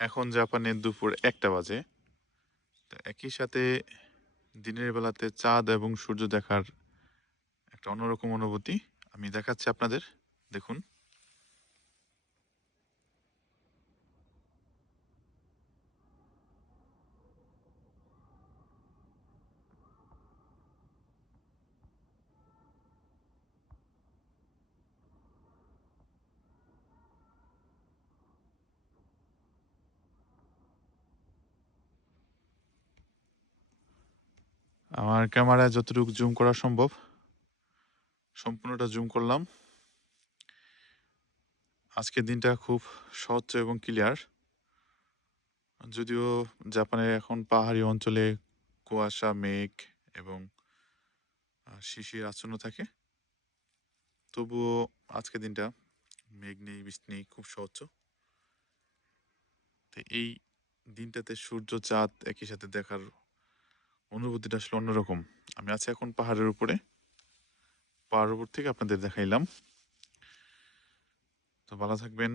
এখন জাপানে দুপুর ১টা বাজে। তো একই সাথে দিনের বেলাতে চাঁদ এবং সূর্য দেখার একটা অন্যরকম অনুভূতি আমি দেখাচ্ছি আপনাদের। দেখুন। আমার ক্যামেরায় যতটুকু জুম করা সম্ভব সম্পূর্ণটা জুম করলাম। আজকের দিনটা খুব স্বচ্ছ এবং ক্লিয়ার। যদিও জাপানের এখন পাহাড়ি অঞ্চলে কুয়াশা, মেঘ এবং শিশির আচ্ছন্ন থাকে, তবুও আজকের দিনটা মেঘ নেই, বৃষ্টি নেই, খুব স্বচ্ছ। তো এই দিনটাতে সূর্য চাঁদ একই সাথে দেখার অনুভূতিটা আসলে অন্যরকম। আমি আছি এখন পাহাড়ের উপরে, পাহাড়ের উপর থেকে আপনাদের দেখাইলাম। তো ভালো থাকবেন।